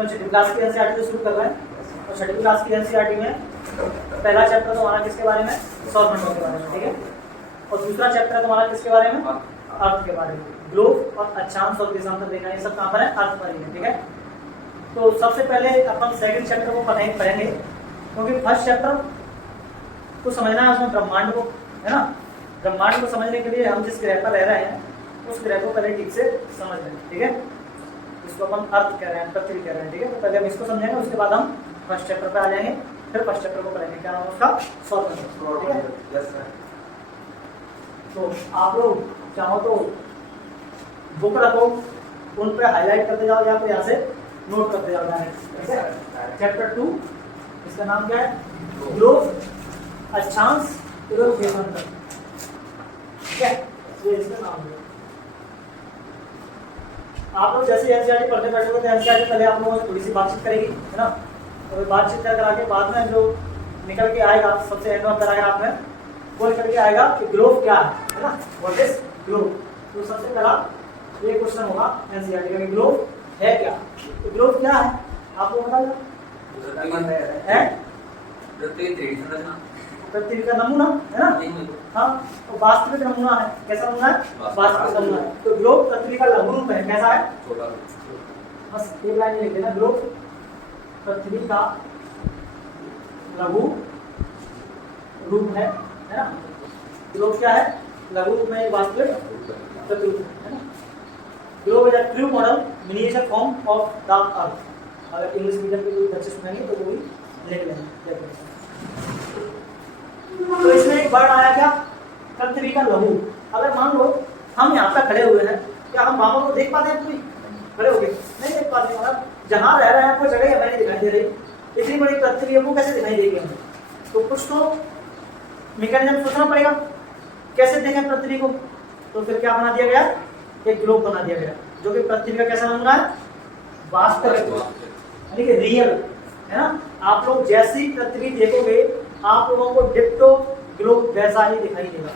अपन छठी class की NCERT से शुरू कर रहे हैं और छठी क्लास की एनसीईआरटी में पहला चैप्टर तो हमारा किसके बारे में, सौरमंडल के बारे में, ठीक है। और दूसरा चैप्टर है तुम्हारा किसके बारे में, अर्थ के बारे में। ग्लोब और अक्षांश और देशांतर देखना, ये सब कहाँ पर है, अर्थ पर ही है, ठीक है। तो सबसे पहले अपन सेकंड चैप्टर को पढ़ेंगे, क्योंकि फर्स्ट चैप्टर को समझना है, उसमें ब्रह्मांड को, है ना, ब्रह्मांड को समझने के लिए हम जिस ग्रह पर रह रहे हैं उस ग्रह को पहले ठीक से समझ लें, ठीक है। इसको अपन अर्थ कह रहे हैं, पृथ्वी कह रहे हैं, ठीक है। तो पहले हम इसको समझेंगे, उसके बाद हम फर्स्ट चैप्टर पे आ जाएंगे, फिर फर्स्ट चैप्टर को पढ़ेंगे, क्या नाम है उसका, सौरमंडल, ठीक है। तो आप लोग चाहो तो बुक रखो, उन पे हाईलाइट करते जाओ या तो यहाँ से नोट करते जाओ, ठीक है। चैप्टर 2 इसका नाम क्या है, ग्लोब, अक्षांश एवं देशांतर, ठीक है, ये इसका नाम है। आप लोग जैसे एनसीईआरटी पढ़ते बैठोगे तो एनसीईआरटी पहले आप लोगों से थोड़ी सी बातचीत करेगी, है ना, और बातचीत करा के बाद में जो निकल के आएगा सबसे एंड में पैराग्राफ में वो निकल के आएगा कि ग्लोब क्या है ना, व्हाट इज ग्लोब। तो सबसे पहला ये क्वेश्चन होगा एनसीईआरटी का कि ग्लोब है क्या। तो ग्लोब क्या है आप लोग बताइए, पृथ्वी का नमूना है ना, हाँ, तो वास्तविक नमूना है, कैसा नमूना है, वास्तविक नमूना है। तो ग्लोब पृथ्वी का लघु रूप है, कैसा है, छोटा, बस एक लाइन लिख देना, ग्लोब पृथ्वी का लघु रूप है ना। ग्लोब क्या है, लघु रूप में वास्तविक पृथ्वी है ना। Globe is a true model miniature form of the earth. अगर इंग्लिश मीडियम के कोई बच्चे सुनेंगे तो वो भी लिख लेंगे। तो इसमें एक वर्ड आया क्या, पृथ्वी का लघु। अगर मान लो हम यहाँ पे खड़े हुए हैं, क्या हम वहां को देख पाते हैं, पूरी खड़े हो गए नहीं देख पाते, मतलब जहाँ रह रहे हैं कोई जगह हमें नहीं दिखाई दे रही, इतनी बड़ी पृथ्वी है वो कैसे दिखाई देगी हमें। तो कुछ तो मैकेनिज्म सोचना पड़ेगा, कैसे देखें पृथ्वी को। तो फिर क्या बना दिया गया, एक ग्लोब बना दिया गया, जो कि पृथ्वी का कैसा नमूना है, वास्तविक, यानी कि रियल, है ना। आप लोग जैसी पृथ्वी देखोगे आप लोगों को डिप्टो ग्लोब वैसा ही दिखाई देगा।